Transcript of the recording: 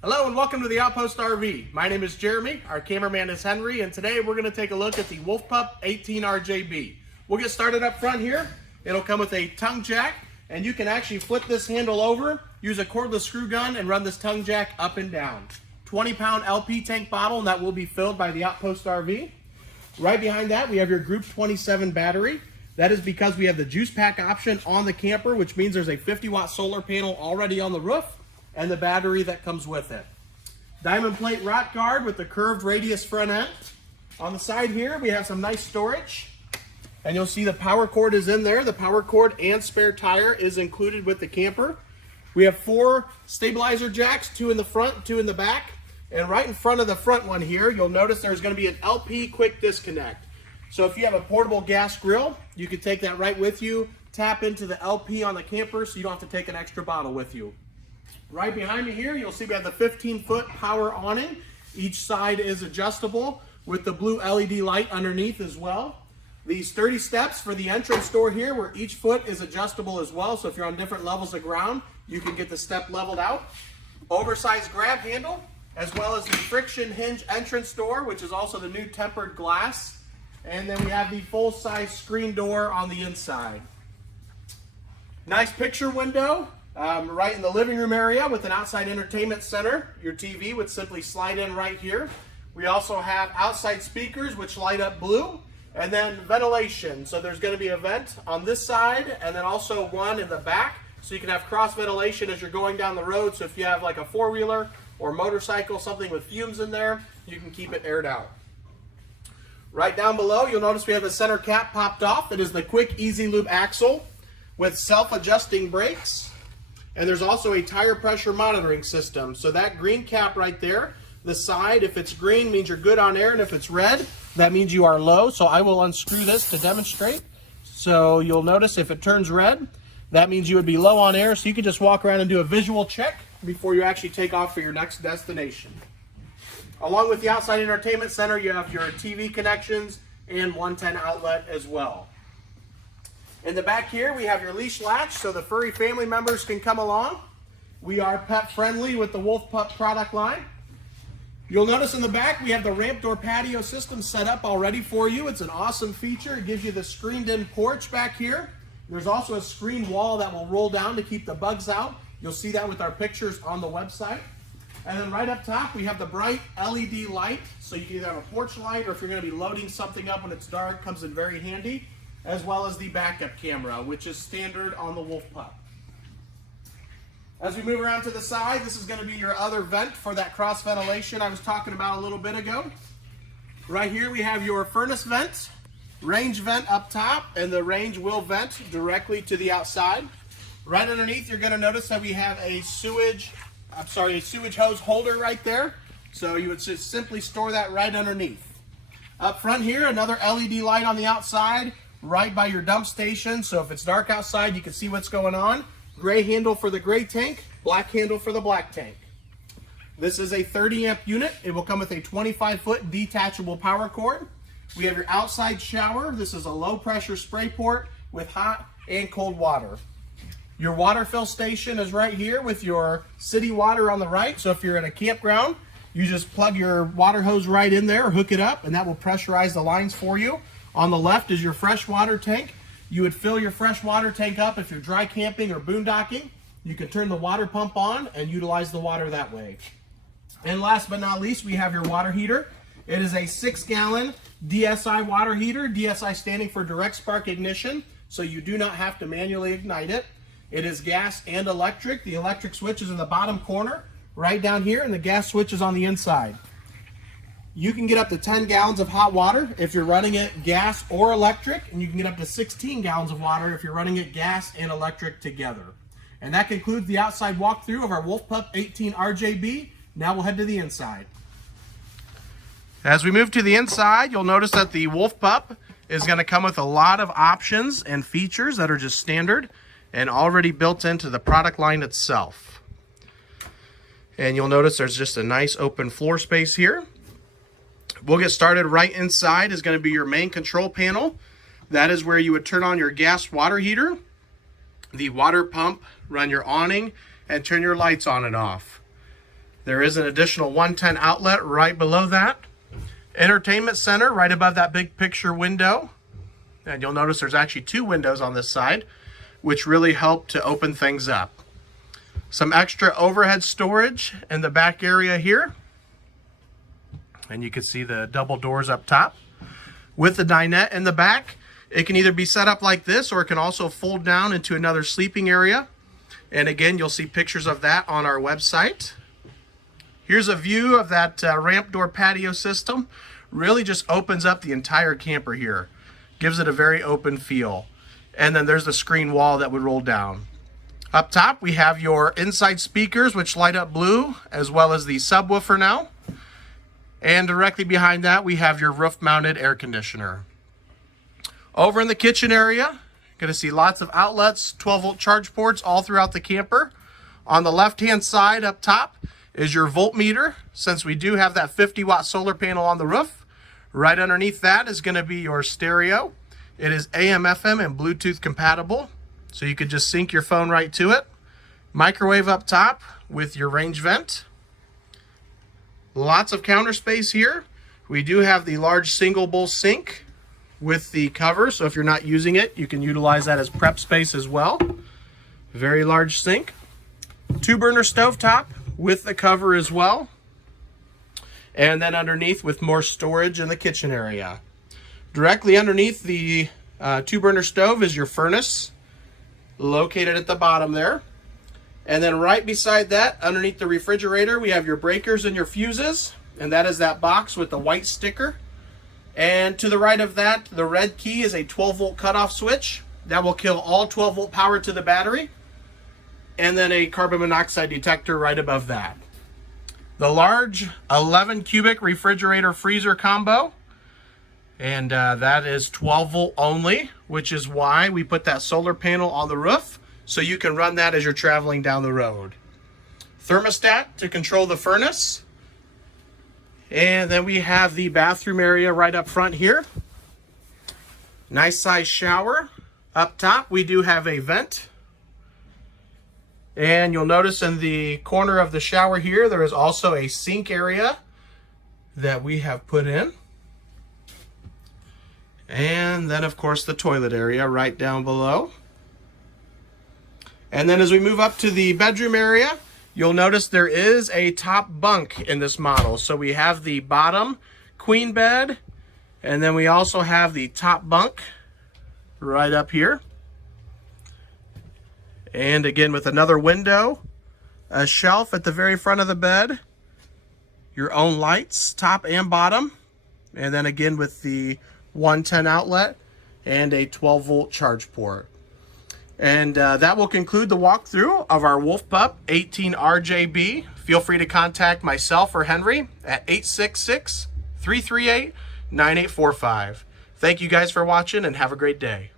Hello and welcome to the Outpost RV. My name is Jeremy, our cameraman is Henry, and today we're going to take a look at the Wolf Pup 18 RJB. We'll get started up front here. It'll come with a tongue jack, and you can actually flip this handle over, use a cordless screw gun, and run this tongue jack up and down. 20-pound LP tank bottle, and that will be filled by the Outpost RV. Right behind that, we have your Group 27 battery. That is because we have the juice pack option on the camper, which means there's a 50-watt solar panel already on the roof, and the battery that comes with it. Diamond plate rock guard with the curved radius front end. On the side here, we have some nice storage. And you'll see the power cord is in there. The power cord and spare tire is included with the camper. We have 4 stabilizer jacks, 2 in the front, 2 in the back. And right in front of the front one here, you'll notice there's going to be an LP quick disconnect. So if you have a portable gas grill, you can take that right with you, tap into the LP on the camper so you don't have to take an extra bottle with you. Right behind me here, you'll see we have the 15-foot power awning. Each side is adjustable with the blue LED light underneath as well. These 30 steps for the entrance door here, where each foot is adjustable as well. So if you're on different levels of ground, you can get the step leveled out. Oversized grab handle, as well as the friction hinge entrance door, which is also the new tempered glass. And then we have the full-size screen door on the inside. Nice picture window. Right in the living room area with an outside entertainment center. Your TV would simply slide in right here. We also have outside speakers which light up blue, and then ventilation. So there's going to be a vent on this side and then also one in the back, so you can have cross ventilation as you're going down the road. So if you have like a four-wheeler or motorcycle, something with fumes in there, you can keep it aired out. Right down below, you'll notice we have the center cap popped off. It is the quick easy lube axle with self-adjusting brakes. And there's also a tire pressure monitoring system. So that green cap right there, the side, if it's green, means you're good on air, and if it's red, that means you are low. So I will unscrew this to demonstrate. So you'll notice if it turns red, that means you would be low on air. So you can just walk around and do a visual check before you actually take off for your next destination. Along with the outside entertainment center, you have your TV connections and 110 outlet as well. In the back here, we have your leash latch so the furry family members can come along. We are pet friendly with the Wolf Pup product line. You'll notice in the back, we have the ramp door patio system set up already for you. It's an awesome feature. It gives you the screened in porch back here. There's also a screen wall that will roll down to keep the bugs out. You'll see that with our pictures on the website. And then right up top, we have the bright LED light. So you can either have a porch light, or if you're going to be loading something up when it's dark, comes in very handy. As well as the backup camera, which is standard on the Wolf Pup. As we move around to the side, this is going to be your other vent for that cross ventilation I was talking about a little bit ago. Right here we have your furnace vent, range vent up top, and the range will vent directly to the outside. Right underneath, you're going to notice that we have a sewage hose holder right there. So you would just simply store that right underneath. Up front here, another LED light on the outside, right by your dump station, so if it's dark outside you can see what's going on. Gray handle for the gray tank, black handle for the black tank. This is a 30 amp unit. It will come with a 25-foot detachable power cord. We have your outside shower. This is a low pressure spray port with hot and cold water. Your water fill station is right here with your city water on the right. So if you're at a campground, you just plug your water hose right in there, hook it up, and that will pressurize the lines for you. On the left is your freshwater tank. You would fill your freshwater tank up if you're dry camping or boondocking. You can turn the water pump on and utilize the water that way. And last but not least, we have your water heater. It is a 6-gallon DSI water heater, DSI standing for direct spark ignition, so you do not have to manually ignite it. It is gas and electric. The electric switch is in the bottom corner, right down here, and the gas switch is on the inside. You can get up to 10 gallons of hot water if you're running it gas or electric, and you can get up to 16 gallons of water if you're running it gas and electric together. And that concludes the outside walkthrough of our Wolf Pup 18 RJB. Now we'll head to the inside. As we move to the inside, you'll notice that the Wolf Pup is going to come with a lot of options and features that are just standard and already built into the product line itself. And you'll notice there's just a nice open floor space here. We'll get started. Right inside is going to be your main control panel. That is where you would turn on your gas water heater, the water pump, run your awning, and turn your lights on and off. There is an additional 110 outlet right below that. Entertainment center right above that big picture window. And you'll notice there's actually 2 windows on this side, which really help to open things up. Some extra overhead storage in the back area here. And you can see the double doors up top. With the dinette in the back, it can either be set up like this or it can also fold down into another sleeping area. And again, you'll see pictures of that on our website. Here's a view of that ramp door patio system. Really just opens up the entire camper here. Gives it a very open feel. And then there's the screen wall that would roll down. Up top, we have your inside speakers, which light up blue, as well as the subwoofer now. And directly behind that, we have your roof-mounted air conditioner. Over in the kitchen area, you're going to see lots of outlets, 12-volt charge ports all throughout the camper. On the left-hand side up top is your voltmeter, since we do have that 50-watt solar panel on the roof. Right underneath that is going to be your stereo. It is AM, FM, and Bluetooth compatible, so you could just sync your phone right to it. Microwave up top with your range vent. Lots of counter space here. We do have the large single bowl sink with the cover, so if you're not using it, you can utilize that as prep space as well. Very large sink. 2-burner stovetop with the cover as well. And then underneath with more storage in the kitchen area. Directly underneath the 2-burner stove is your furnace, located at the bottom there. And then right beside that, underneath the refrigerator, we have your breakers and your fuses. And that is that box with the white sticker. And to the right of that, the red key is a 12-volt cutoff switch. That will kill all 12-volt power to the battery. And then a carbon monoxide detector right above that. The large 11 cubic refrigerator freezer combo. And that is 12-volt only, which is why we put that solar panel on the roof, so you can run that as you're traveling down the road. Thermostat to control the furnace. And then we have the bathroom area right up front here. Nice size shower. Up top, we do have a vent. And you'll notice in the corner of the shower here, there is also a sink area that we have put in. And then, of course, the toilet area right down below. And then as we move up to the bedroom area, you'll notice there is a top bunk in this model. So we have the bottom queen bed, and then we also have the top bunk right up here. And again, with another window, a shelf at the very front of the bed, your own lights, top and bottom, and then again with the 110 outlet and a 12-volt charge port. And that will conclude the walkthrough of our Wolf Pup 18 RJB. Feel free to contact myself or Henry at 866-338-9845. Thank you guys for watching and have a great day.